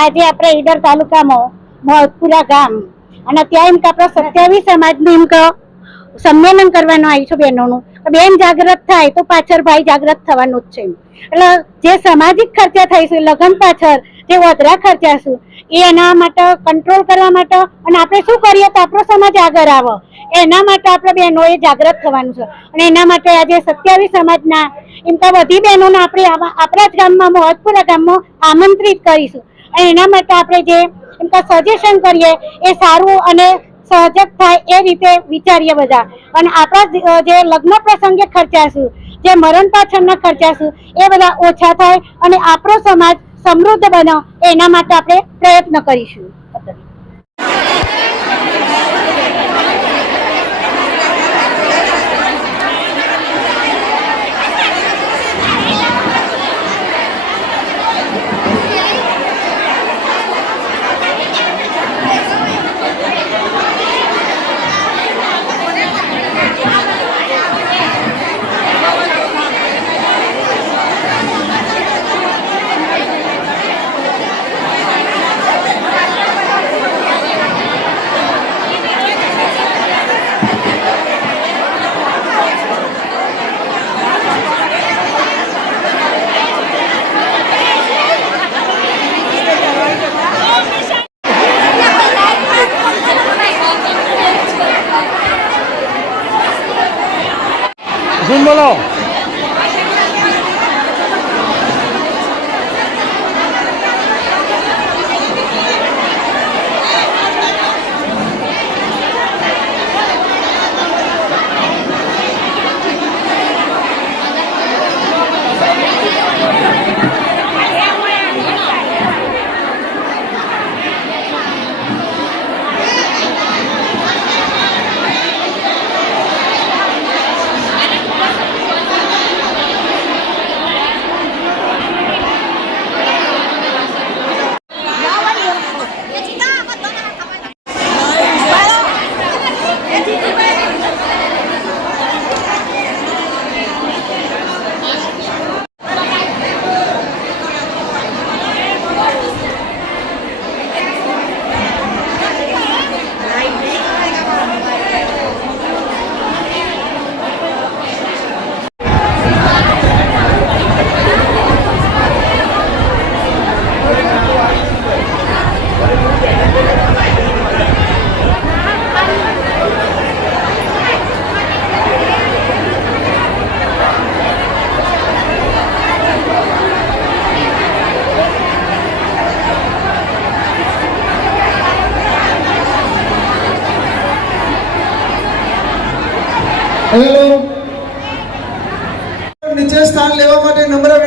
આજે આપણે ઈડર તાલુકામાં મોહતપુરા ગામ અને ત્યાં એમ કે આપણે સત્યાવીસ સમાજનું એમ કે સંમેલન કરવાનું આવી છું બહેનોનું. બેન જાગૃત થાય તો પાછળ ભાઈ જાગૃત થવાનું જ છે એટલે જે સામાજિક ખર્ચા થાય છે, લગ્ન પાછળ જે વધરા ખર્ચા છે, એ એના માટે કંટ્રોલ કરવા માટે અને આપણે શું કરીએ તો આપણો સમાજ આગળ આવે. એના માટે આપણે બહેનોએ જાગૃત થવાનું છે. અને એના માટે આજે સત્યાવીસ સમાજના એમ તો બધી બહેનોને આપણે આપણા જ ગામમાં, મોહતપુરા ગામમાં આમંત્રિત કરીશું. અને એના માટે આપણે જે એમ સજેશન કરીએ, એ સારું અને સહજક થાય એ રીતે વિચારીએ બધા. અને આપણા જે લગ્ન પ્રસંગે ખર્ચાશું, જે મરણ પાછળના ખર્ચાશું, એ બધા ઓછા થાય અને આપણો સમાજ સમૃદ્ધ બનો એના માટે આપણે પ્રયત્ન કરીશું.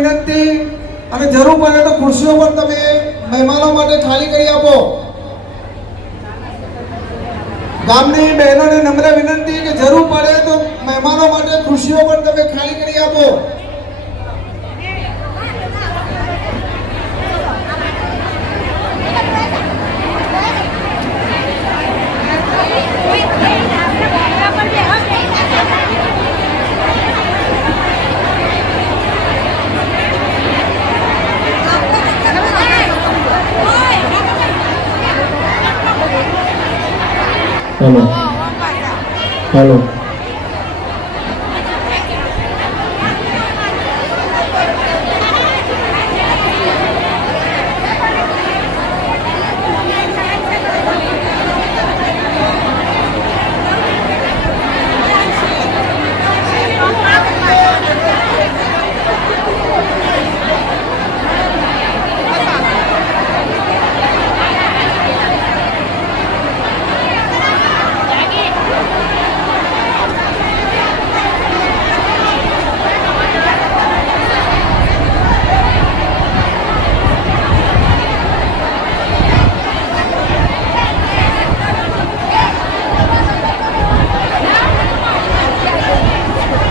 વિનંતી અને જરૂર પડે તો ખુરશીઓ પણ તમે મહેમાનો માટે ખાલી કરી આપો. ગામની બહેનોને નમ્ર વિનંતી કે જરૂર પડે તો મહેમાનો માટે ખુરશીઓ પણ તમે ખાલી કરી આપો. Hello, hello.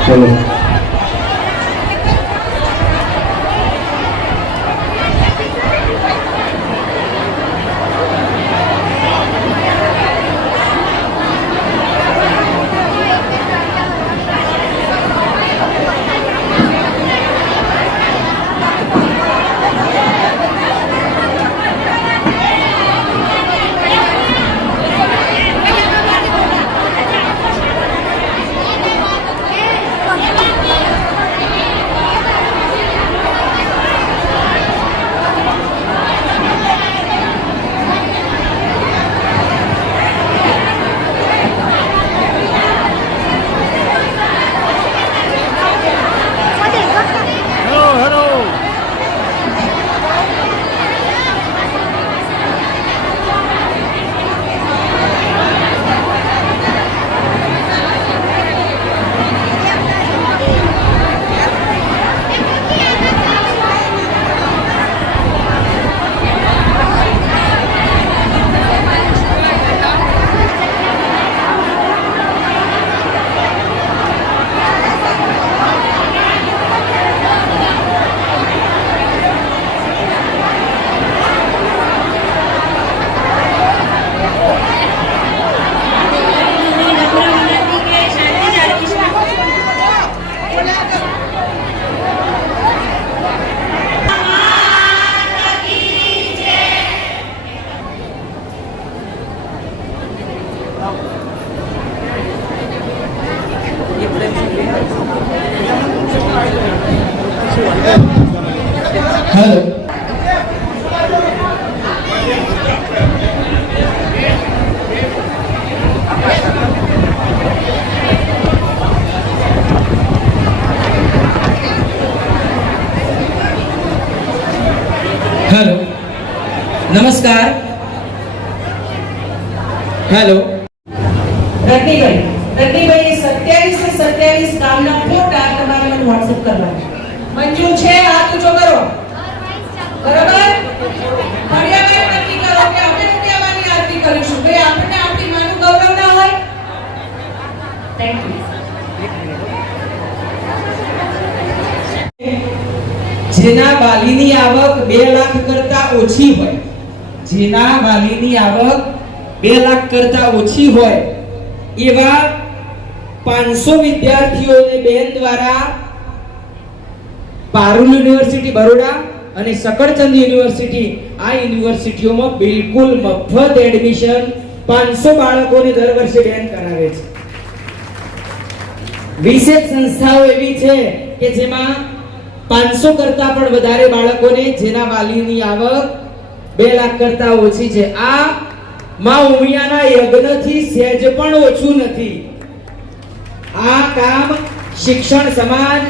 ચલો હેલો હેલો નમસ્કાર હેલો રતિભાઈ રતિભાઈ સત્યાવીસ સત્યાવીસ ગામના ફોટા તમારે મને વોટ્સએપ કરવા મંજૂર છે હાથ ઊંચો કરો બરોબર? ફળિયામાં નક્કી કરો કે આપણે ઉદ્યાવાની આરતી કરીશું? ભાઈ, આપણને આપણી માનું ગૌરવ ના હોય? થેન્ક યુ જેના વાલીની આવક બે લાખ કરતા ઓછી હોય, જેના વાલીની આવક બે લાખ કરતા ઓછી હોય, એવા પાંચસો વિદ્યાર્થીઓને બેન દ્વારા પારુલ યુનિવર્સિટી બરોડા અને સકળચંદ યુનિવર્સિટી આ યુનિવર્સિટીઓમાં બિલકુલ મફત એડમિશન પાંચસો બાળકોને દર વર્ષે બેન કરાવે છે. વિશેષ સંસ્થાઓ એવી છે કે જેમાં પાંચસો કરતા પણ વધારે બાળકોને જેના વાલીની આવક બે લાખ કરતા ઓછી છે. આ માં ઉમિયાના યજ્ઞથી સહેજ પણ ઓછું નથી. આ કામ શિક્ષણ સમાજ,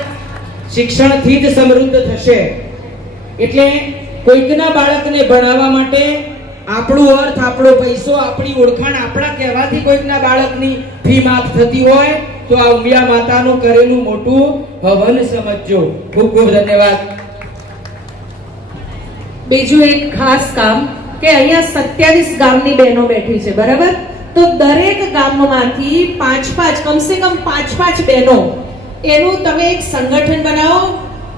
શિક્ષણથી જ સમૃદ્ધ થશે. એટલે કોઈકના બાળકને ભણાવવા માટે આપણું અર્થ, આપણો પૈસો, આપણી ઓળખાણ આપણા કહેવાથી કોઈકના બાળકની ફી માફ થતી હોય, તો આ ઉમિયા માતાનું કરેલું મોટું હવન સમજજો. ખૂબ ખૂબ ધન્યવાદ. બીજું એક ખાસ કામ કે અહીંયા સત્યાવીસ ગામની બહેનો બેઠી છે, બરાબર? તો દરેક ગામમાંથી પાંચ પાંચ, કમસે કમ પાંચ પાંચ બહેનો. એનું તમે એક સંગઠન બનાવો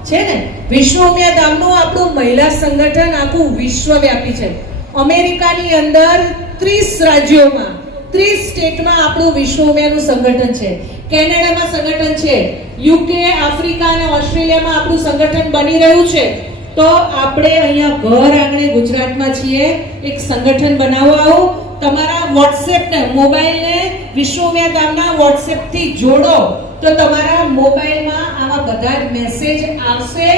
છે ને? વિશ્વમ્યા ધામનું આપણું મહિલા સંગઠન આખું વિશ્વવ્યાપી છે. અમેરિકાની અંદર ત્રીસ રાજ્યોમાં, ત્રીસ સ્ટેટમાં આપણું વિશ્વ ઉમિયાનું સંગઠન છે. કેનેડામાં સંગઠન છે. યુકે, આફ્રિકા અને ઓસ્ટ્રેલિયામાં આપણું સંગઠન બની રહ્યું છે. તો આપણે અહીંયા ઘર આંગણે ગુજરાતમાં છીએ. એક સંગઠન બનાવવા આવો. તમારા વોટ્સએપને, મોબાઈલને વિશ્વ ઉમિયા ધામના વોટ્સએપથી જોડો. તો તમારા મોબાઈલમાં બધા જ મેસેજ આવશે.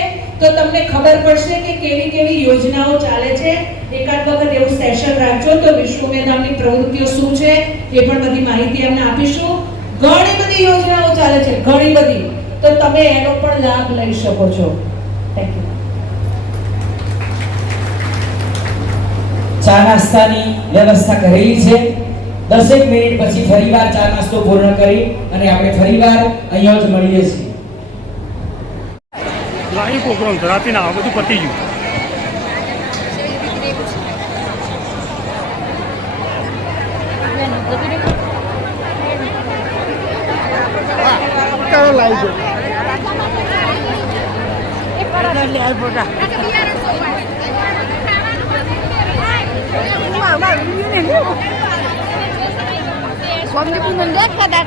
તો તમને ખબર પડશે કે કેવી કેવી યોજનાઓ ચાલે છે. એકાદ વખત એવું સેશન રાખજો તો વિશ્વ ગામની પ્રવૃત્તિઓ શું છે એ પણ બધી માહિતી અમને આપીશું. ઘણી બધી યોજનાઓ ચાલે છે, ઘણી બધી. તો તમે એનો પણ લાભ લઈ શકો છો. થેન્ક ચા નાસ્તાની વ્યવસ્થા કરેલી છે. દસેક મિનિટ પછી ફરીવાર ચા નાસ્તો પૂર્ણ કરી અને આપણે ફરીવાર અહીંયા જ મળીએ છીએ. લાઈવ પ્રોગ્રામ ધરાતી રાતે ના બધું પતી ગયું.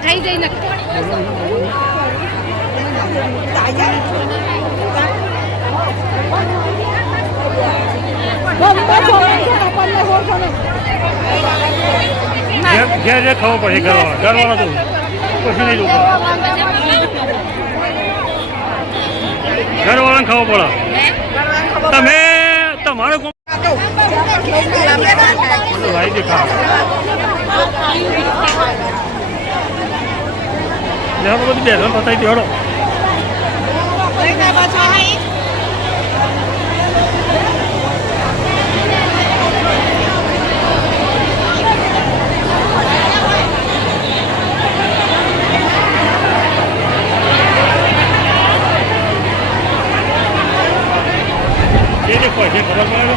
ખાઈ જઈને. ઘેર ખબર પડે ઘરવાળા. ઘરવાળા તો પછી નહીં જોતું. ઘરવાળાને ખબર પડે. તમે તમારે ભાઈ દેખા લેવા બધી બેસન બતાવી દેવાડો એ દેખો છે ખબર પડે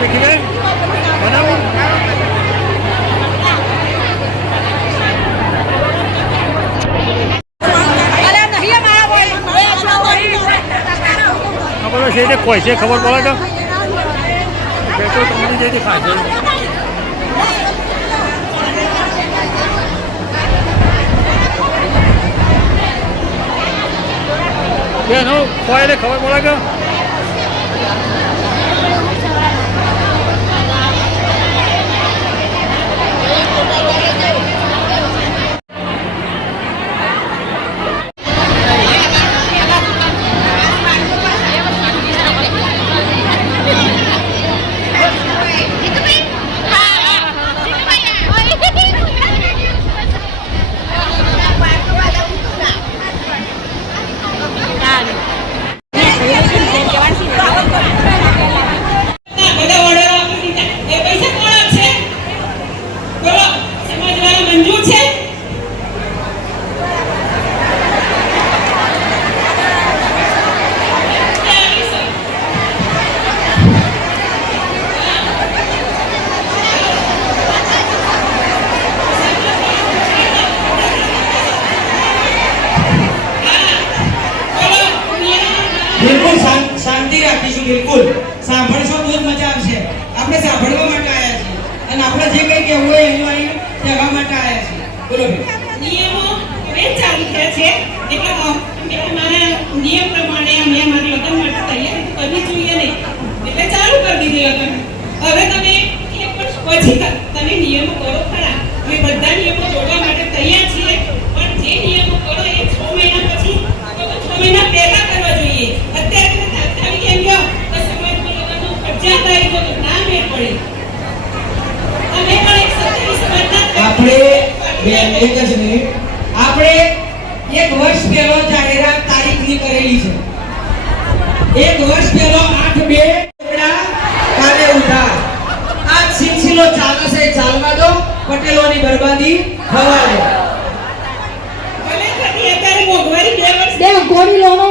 દેખી બનાવું ખબર છે તે ખબર પડે કે પેટ્રોલ કંપની જે દેખાય છે ખબર પડે કે વર્ષ પહેલો જાહેરાત તારીખની કરેલી છે. એક વર્ષ પહેલો આઠ બે કાલે ઉધા આ સિલસિલો ચાલે છે ચાલવા દો પટેલો ની બરબાદી થવા દો ભલે કદી બે વર્ષ બે ગોળી લોનો